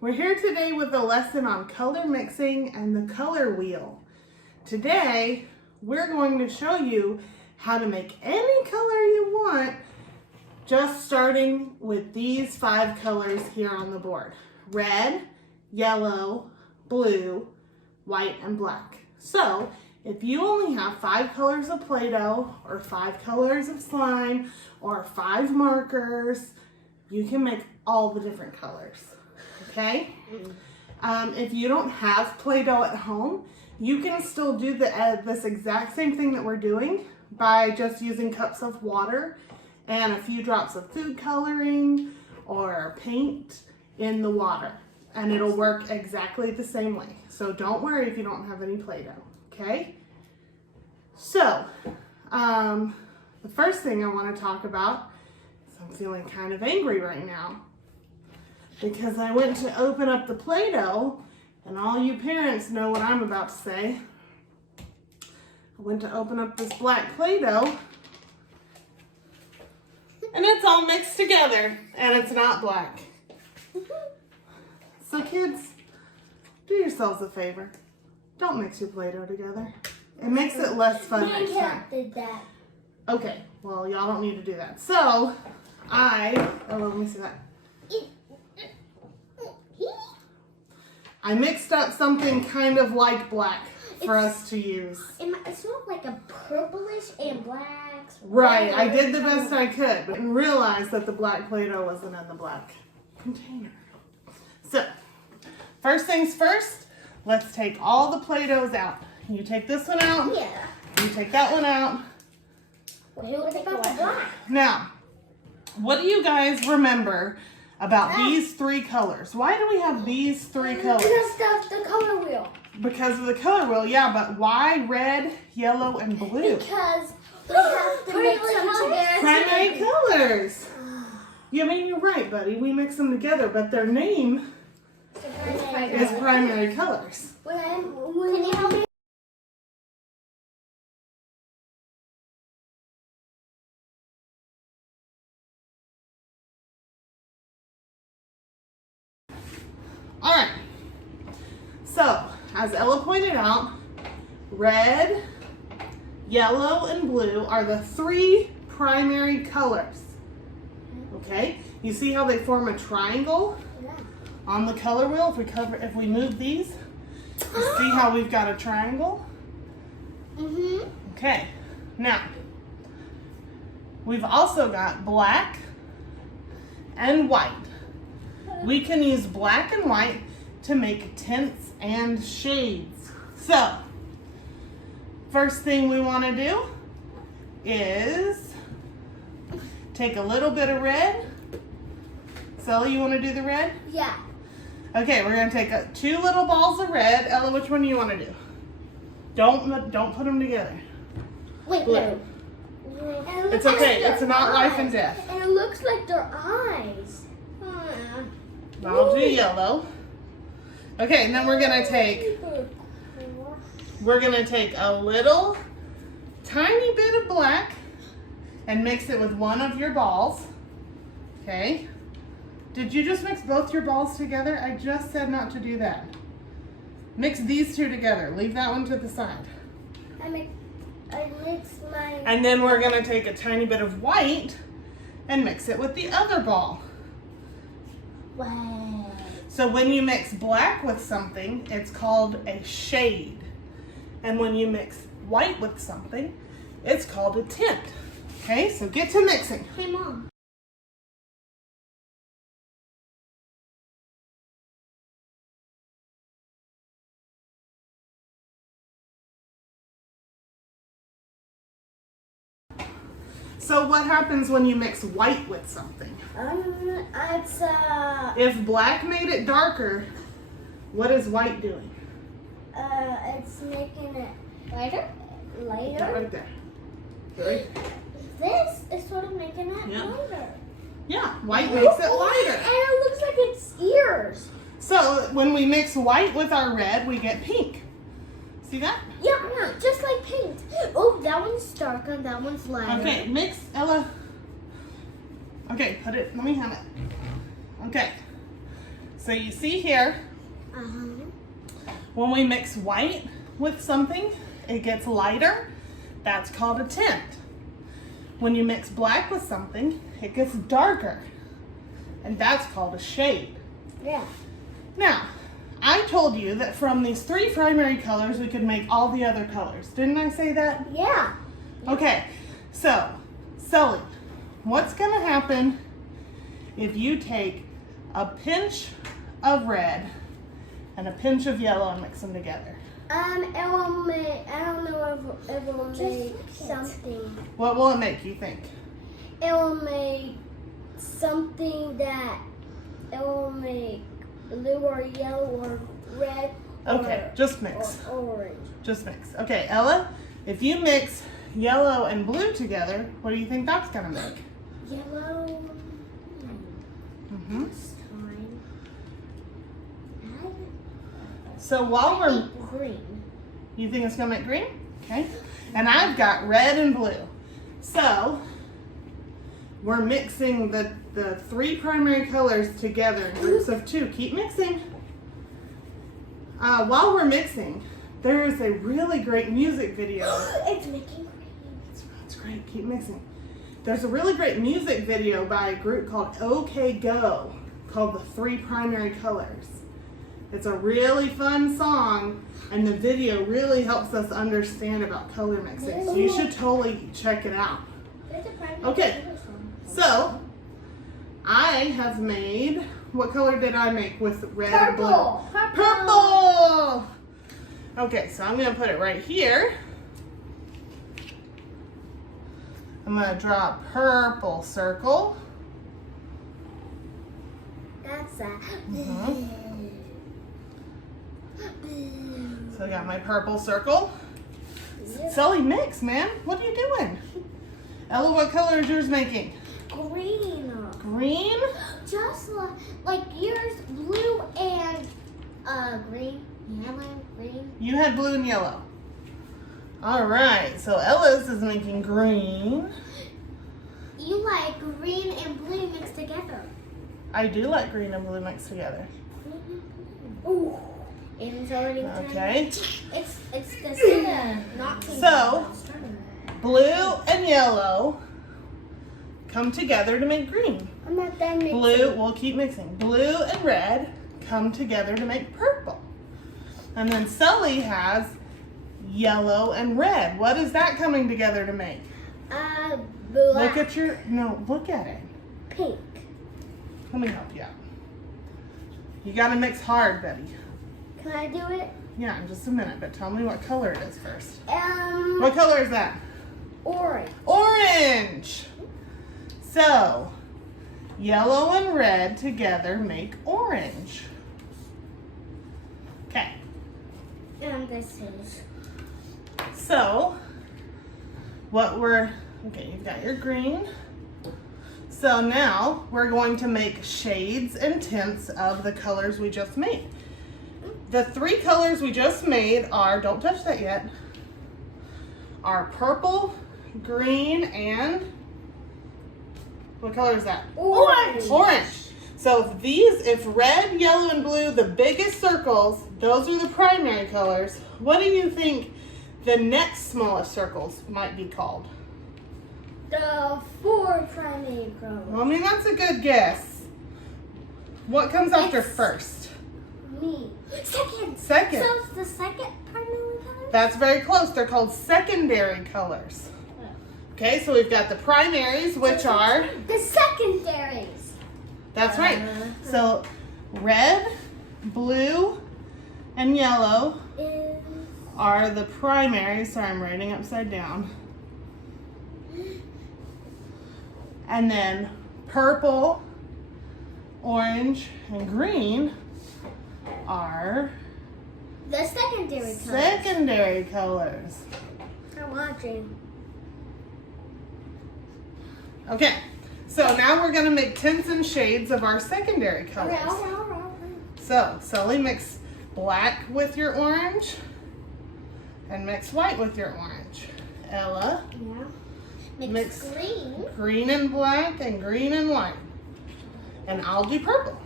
We're here today with a lesson on color mixing and the color wheel. Today, we're going to show you how to make any color you want, just starting with these 5 colors here on the board. Red, yellow, blue, white, and black. So, if you only have 5 colors of Play-Doh, or 5 colors of slime, or 5 markers, you can make all the different colors. Okay? If you don't have Play-Doh at home, you can still do this exact same thing that we're doing by just using cups of water and a few drops of food coloring or paint in the water. And it'll work exactly the same way. So don't worry if you don't have any Play-Doh, okay? So, the first thing I want to talk about is I'm feeling kind of angry right now, because I went to open up the Play-Doh, and all you parents know what I'm about to say. I went to open up this black Play-Doh, and it's all mixed together, and it's not black. So kids, do yourselves a favor. Don't mix your Play-Doh together. It makes it less fun next time. Did that. Okay, well, y'all don't need to do that. So, let me see that. I mixed up something kind of like black for us to use. It's sort of like a purplish and blacks. Right, I did the best I could, but didn't realize that the black Play-Doh wasn't in the black container. So, first things first, let's take all the Play-Dohs out. You take this one out. Yeah. You take that one out. What about the black? Now, what do you guys remember about these 3 colors? Why do we have these 3 colors? Because the color wheel. Because of the color wheel, yeah, but why red, yellow, and blue? Because we have to mix them together. Primary colors. Yeah, I mean, you're right, buddy. We mix them together, but their name is primary colors. Can you help me? All right. So, as Ella pointed out, red, yellow, and blue are the 3 primary colors. Okay? You see how they form a triangle on the color wheel? If we move these, you see how we've got a triangle? Mm-hmm. Okay. Now, we've also got black and white. We can use black and white to make tints and shades. So, first thing we want to do is take a little bit of red. Ella, you want to do the red? Yeah. Okay, we're going to take 2 little balls of red. Ella, which one do you want to do? Don't put them together. Wait, Blue. no. It's okay. It's not life and death. And it looks like their eyes. I'll do yellow. Okay, and then we're gonna take a little tiny bit of black and mix it with one of your balls. Okay. Did you just mix both your balls together? I just said not to do that. Mix these 2 together. Leave that one to the side. I mixed mine. And then we're gonna take a tiny bit of white and mix it with the other ball. Wow. So when you mix black with something, it's called a shade. And when you mix white with something, it's called a tint. Okay, so get to mixing. Hey, Mom. So what happens when you mix white with something? If black made it darker, what is white doing? It's making it lighter. That right there. Right. This is sort of making it Yeah. lighter. Yeah, white makes it lighter. And it looks like it's ears. So when we mix white with our red, we get pink. See that? Yeah, just like paint. Oh, that one's darker, that one's lighter. Okay, mix, Ella. Okay, let me have it. Okay. So So you see here, when we mix white with something, it gets lighter. That's called a tint. When you mix black with something, it gets darker. And that's called a shade. Yeah. Now, I told you that from these 3 primary colors, we could make all the other colors. Didn't I say that? Yeah. Okay, so, Sully, what's gonna happen if you take a pinch of red and a pinch of yellow and mix them together? It will make, I don't know if it will make something. What will it make, you think? It will make something that, it will make blue or yellow or red. Okay, just mix. Or orange. Just mix. Okay, Ella, if you mix yellow and blue together, what do you think that's gonna make? Yellow. Mm-hmm. That's fine. So while we're... Green. You think it's gonna make green? Okay. And I've got red and blue. So we're mixing the 3 primary colors together in groups of 2. Keep mixing. While we're mixing, there is a really great music video. It's making green. It's great. Keep mixing. There's a really great music video by a group called OK Go called The 3 Primary Colors. It's a really fun song, and the video really helps us understand about color mixing. So you should totally check it out. Okay, so I have made, what color did I make with red and blue? Purple! Okay, so I'm gonna put it right here. I'm gonna draw a purple circle. That's a. So I got my purple circle. Sully, mix, man. What are you doing? Ella, what color is yours making? Green. Green? Just like yours, blue and green, yellow, green. You had blue and yellow. All right, so Ella's is making green. You like green and blue mixed together. I do like green and blue mixed together. Ooh. And it's already Okay. It's the center, not pink. So, blue and yellow come together to make green. I'm not done mixing. Blue, we'll keep mixing. Blue and red come together to make purple. And then Sully has yellow and red. What is that coming together to make? Black. Look at look at it. Pink. Let me help you out. You gotta mix hard, Betty. Can I do it? Yeah, in just a minute, but tell me what color it is first. What What color is that? Orange. Orange! So, yellow and red together make orange. Okay. And this is. So, okay, you've got your green. So now we're going to make shades and tints of the colors we just made. The 3 colors we just made are, don't touch that yet, are purple, green, and what color is that? Orange. Orange. So if red, yellow, and blue, the biggest circles, those are the primary colors, what do you think the next smallest circles might be called? The 4 primary colors. Well, I mean, that's a good guess. What comes after first? Me. Second. Second. So it's the second primary color? That's very close. They're called secondary colors. Okay, so we've got the primaries, which are... The secondaries. That's right. So red, blue, and yellow are the primaries. Sorry, I'm writing upside down. And then purple, orange, and green are The secondary colors. secondary colors. I'm watching. Okay, so now we're gonna make tints and shades of our secondary colors. Okay. So, Sully, mix black with your orange and mix white with your orange. Ella, Yeah. Mix green. green and black and green and white. And I'll do purple.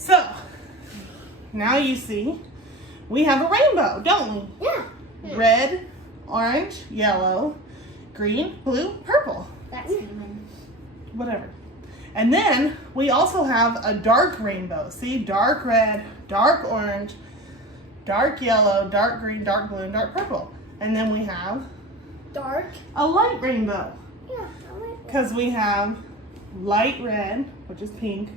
So, now you see we have a rainbow, don't we? Yeah. Red, orange, yellow, green, blue, purple. That's human. Whatever. And then we also have a dark rainbow. See, dark red, dark orange, dark yellow, dark green, dark blue, and dark purple. And then we have Dark. a light rainbow. Yeah, I like that. Because we have light red, which is pink,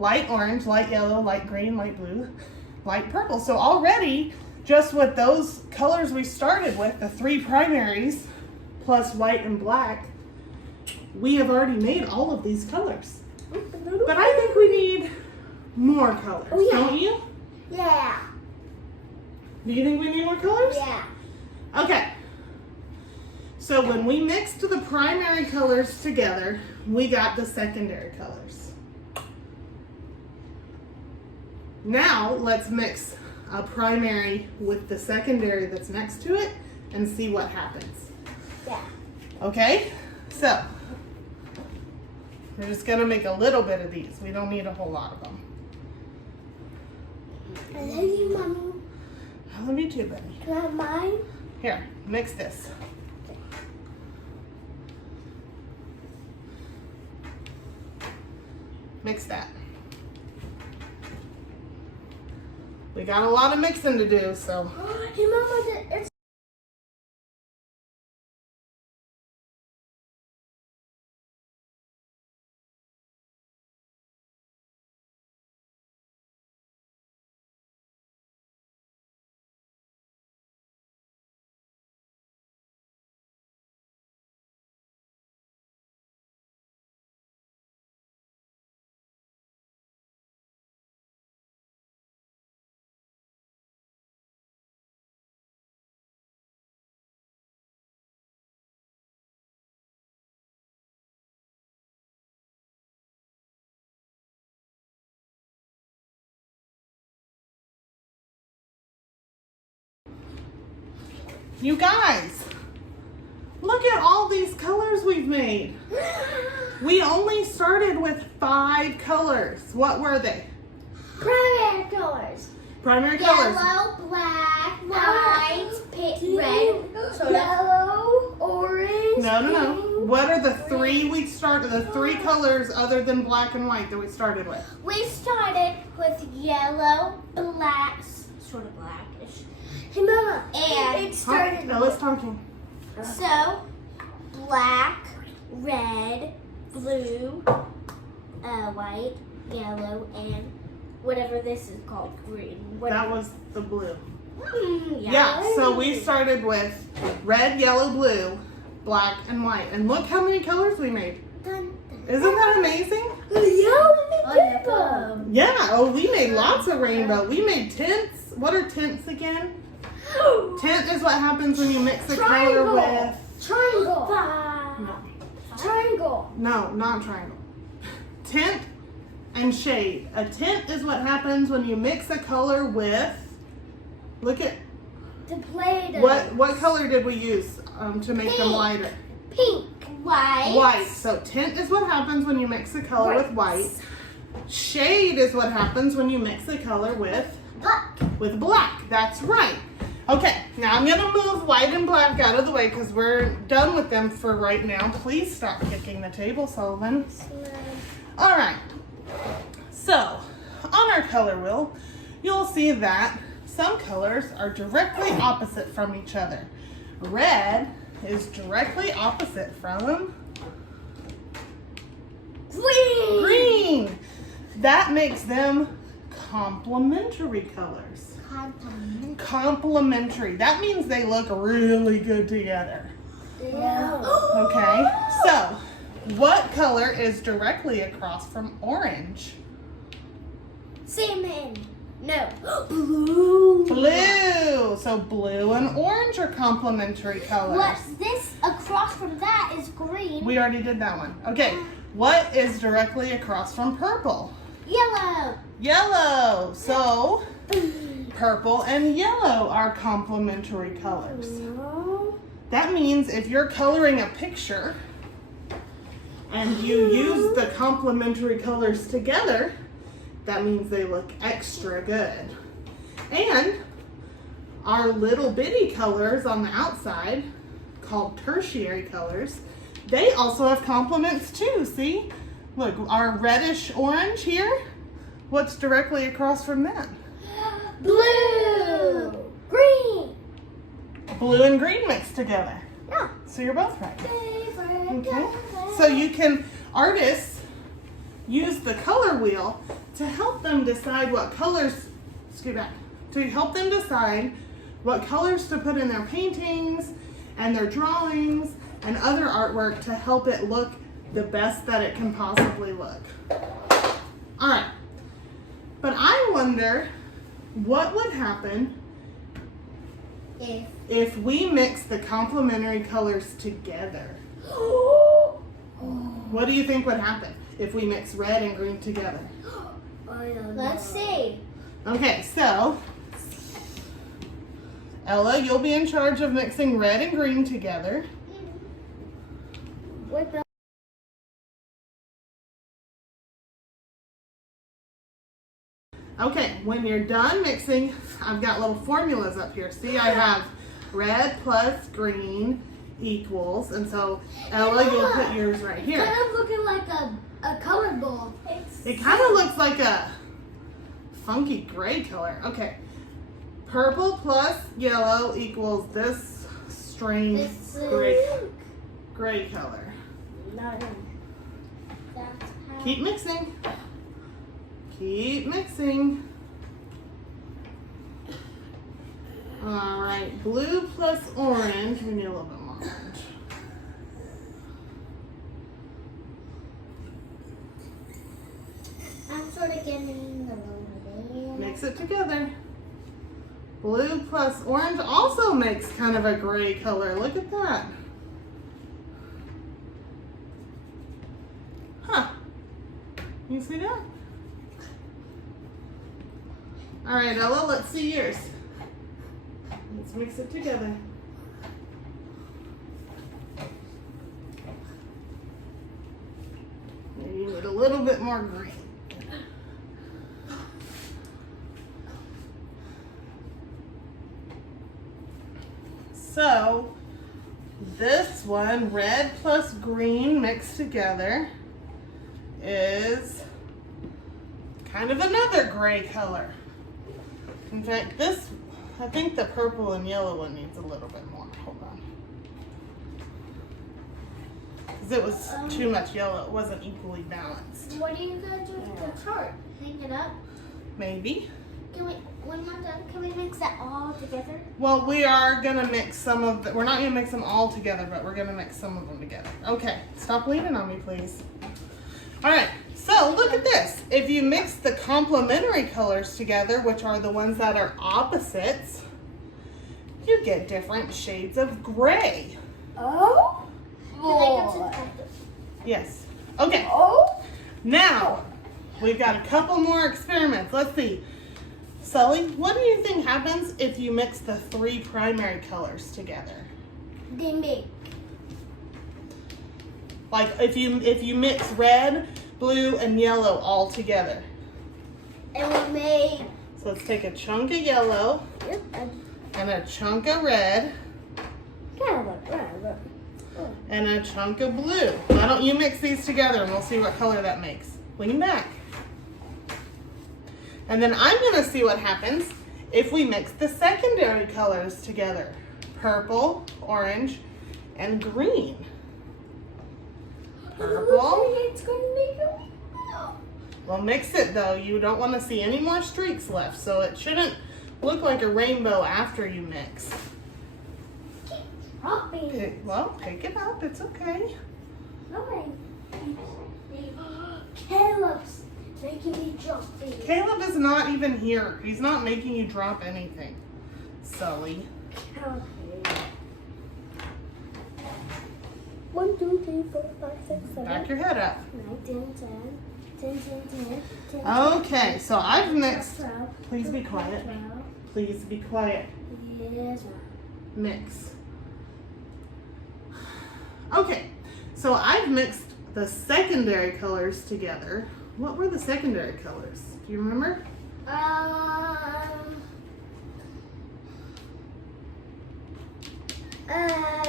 light orange, light yellow, light green, light blue, light purple. So already, just with those colors we started with, the 3 primaries, plus white and black, we have already made all of these colors. But I think we need more colors, Oh, yeah. don't you? Yeah. Do you think we need more colors? Yeah. Okay. So when we mixed the primary colors together, we got the secondary colors. Now let's mix a primary with the secondary that's next to it and see what happens. Yeah. Okay? So we're just gonna make a little bit of these. We don't need a whole lot of them. I love you, Mommy. I love you too, buddy. Can I have mine? Here, mix this. Mix that. We got a lot of mixing to do, so. Hey, Mama, it's You guys, look at all these colors we've made. We only started with 5 colors. What were they? primary colors. Primary colors. Yellow, black, white, pink, red, yellow, orange. No. Pink. What are the 3 we started, the 3 colors other than black and white that we started with? We started with yellow, black, sort of blackish. Hey, Mama, And it started Huh? Ella's talking. so black, red, blue, white, yellow, and whatever this is called, green. That was the blue. Yeah. Yeah, so we started with red, yellow, blue, black, and white. And look how many colors we made. Dun, Isn't that amazing? yeah. Yeah, we made lots of rainbow. We made tints. What are tints again? Tint is what happens when you mix a color with... Triangle. No. Triangle. No, not triangle. Tint and shade. A tint is what happens when you mix a color with... Look at... The Play-Doh. What color did we use to make them Pink. lighter? Pink. White. White. So tint is what happens when you mix a color with white. Shade is what happens when you mix a color with black. That's right. Okay, now I'm gonna move white and black out of the way because we're done with them for right now. Please stop kicking the table, Sullivan. All right. So on our color wheel, you'll see that some colors are directly opposite from each other. Red is directly opposite from green. That makes them complementary colors. Complementary. That means they look really good together. Yeah. Okay, so what color is directly across from orange? Salmon. No. Blue. Blue. So blue and orange are complementary colors. What's this across from that is green. We already did that one. Okay, what is directly across from purple? Yellow. Yellow. So purple and yellow are complementary colors. No. That means if you're coloring a picture and you use the complementary colors together, that means they look extra good. And our little bitty colors on the outside, called tertiary colors, they also have complements too, see? Look, our reddish orange here, what's directly across from that? Blue, green. Blue and green mixed together. Yeah. So you're both right. Favorite Okay. color. So you can, artists use the color wheel to help them decide what colors, scoot back, to help them decide what colors to put in their paintings and their drawings and other artwork to help it look the best that it can possibly look. All right, but I wonder what would happen if we mix the complementary colors together. What do you think would happen if we mix red and green together? Let's see. Okay, so Ella, you'll be in charge of mixing red and green together. With the Okay, when you're done mixing, I've got little formulas up here. See, I have red plus green equals, and so Ella, you'll put yours right here. kind of looking like a color ball. It kind of looks like a funky gray color. Okay, purple plus yellow equals this strange gray color. Keep mixing. Keep mixing. All right, blue plus orange. We need a little bit more orange. I'm sort of getting a little bit. Mix it together. Blue plus orange also makes kind of a gray color. Look at that. Huh. You see that? All right, Ella, let's see yours. Let's mix it together. Maybe you need a little bit more green. So this one, red plus green mixed together, is kind of another gray color. In fact, this, I think the purple and yellow one needs a little bit more. Hold on. Because it was too much yellow. It wasn't equally balanced. What are you going to do with the chart? Hang it up? Maybe. Can we, when we're done, can we mix that all together? Well, we are going to mix some of the, we're not going to mix them all together, but we're going to mix some of them together. Okay, stop leaning on me, please. All right, so look at this. If you mix the complementary colors together, which are the ones that are opposites, you get different shades of gray. Oh? Can I go to the practice? Yes. Okay, Oh? now we've got a couple more experiments. Let's see. Sully, what do you think happens if you mix the three primary colors together? They make. Like if you mix red, blue, and yellow all together. And we made. So let's take a chunk of yellow Yep. and a chunk of red Right. and a chunk of blue. Why don't you mix these together and we'll see what color that makes. Lean back. And then I'm gonna see what happens if we mix the secondary colors together. Purple, orange, and green. Purple. It's going to make a rainbow. Well, mix it though. You don't want to see any more streaks left, so it shouldn't look like a rainbow after you mix. Dropping. Well, pick it up. It's okay. Okay. Caleb's making me jumping. Caleb is not even here. He's not making you drop anything, Sully. Okay. 1, 2, 3, 4, 5, 6, 7. Back your head up. 9, 10, 10. Okay, so I've mixed. 12. Please be quiet. 12. Please be quiet. Yes, ma'am. Mix. Okay, so I've mixed the secondary colors together. What were the secondary colors? Do you remember?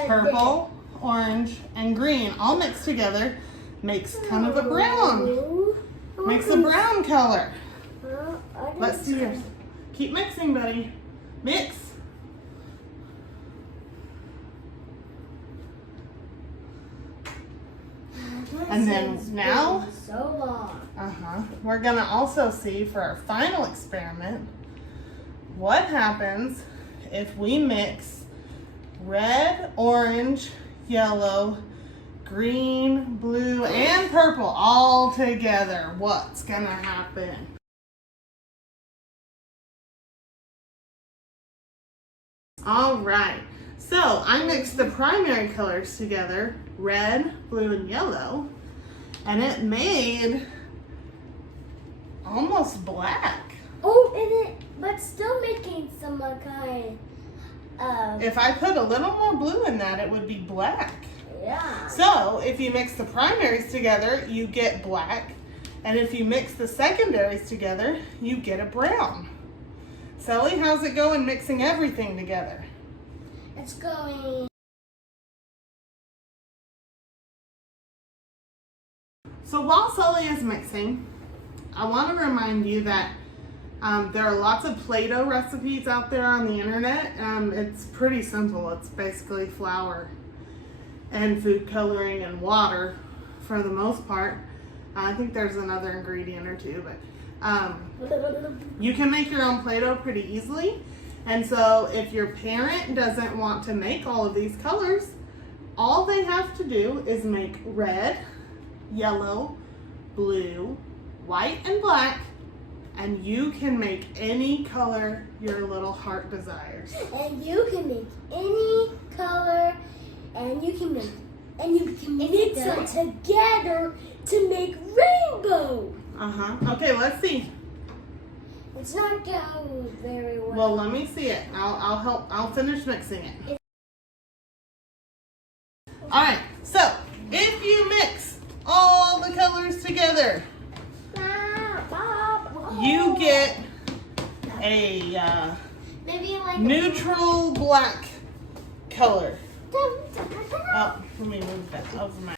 Purple, orange, and green all mixed together makes kind of a brown. Makes a brown color. Let's see yours. Keep mixing, buddy. Mix. And then now, we're gonna also see for our final experiment what happens if we mix red, orange, yellow, green, blue, and purple all together. What's gonna happen? All right, so I mixed the primary colors together, red, blue, and yellow, and it made almost black. Oh, but still making some kind of... If I put a little more blue in that, it would be black. Yeah. So if you mix the primaries together, you get black. And if you mix the secondaries together, you get a brown. Sully, how's it going mixing everything together? It's going... So while Sully is mixing, I want to remind you that there are lots of Play-Doh recipes out there on the internet. It's pretty simple. It's basically flour and food coloring and water for the most part. I think there's another ingredient or two, but you can make your own Play-Doh pretty easily. And so if your parent doesn't want to make all of these colors, all they have to do is make red, yellow, blue, white, and black, and you can make any color your little heart desires. And you can make any color, and you can mix them together to make rainbow. Okay, let's see. It's not going very well. Well, let me see it. I'll help. I'll finish mixing it. All right. So if you mix all the colors together, you get a neutral black color. Oh, let me move that over my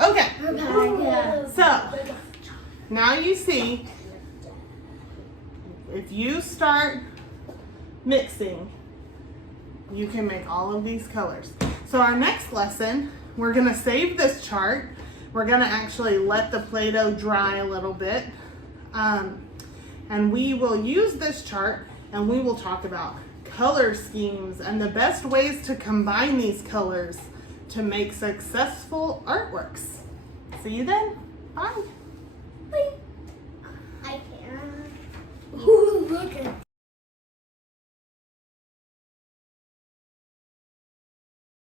Okay, Okay. so now you see, if you start mixing, you can make all of these colors. So our next lesson, we're gonna save this chart. We're gonna actually let the Play-Doh dry a little bit. And we will use this chart and we will talk about color schemes and the best ways to combine these colors to make successful artworks. See you then. Bye.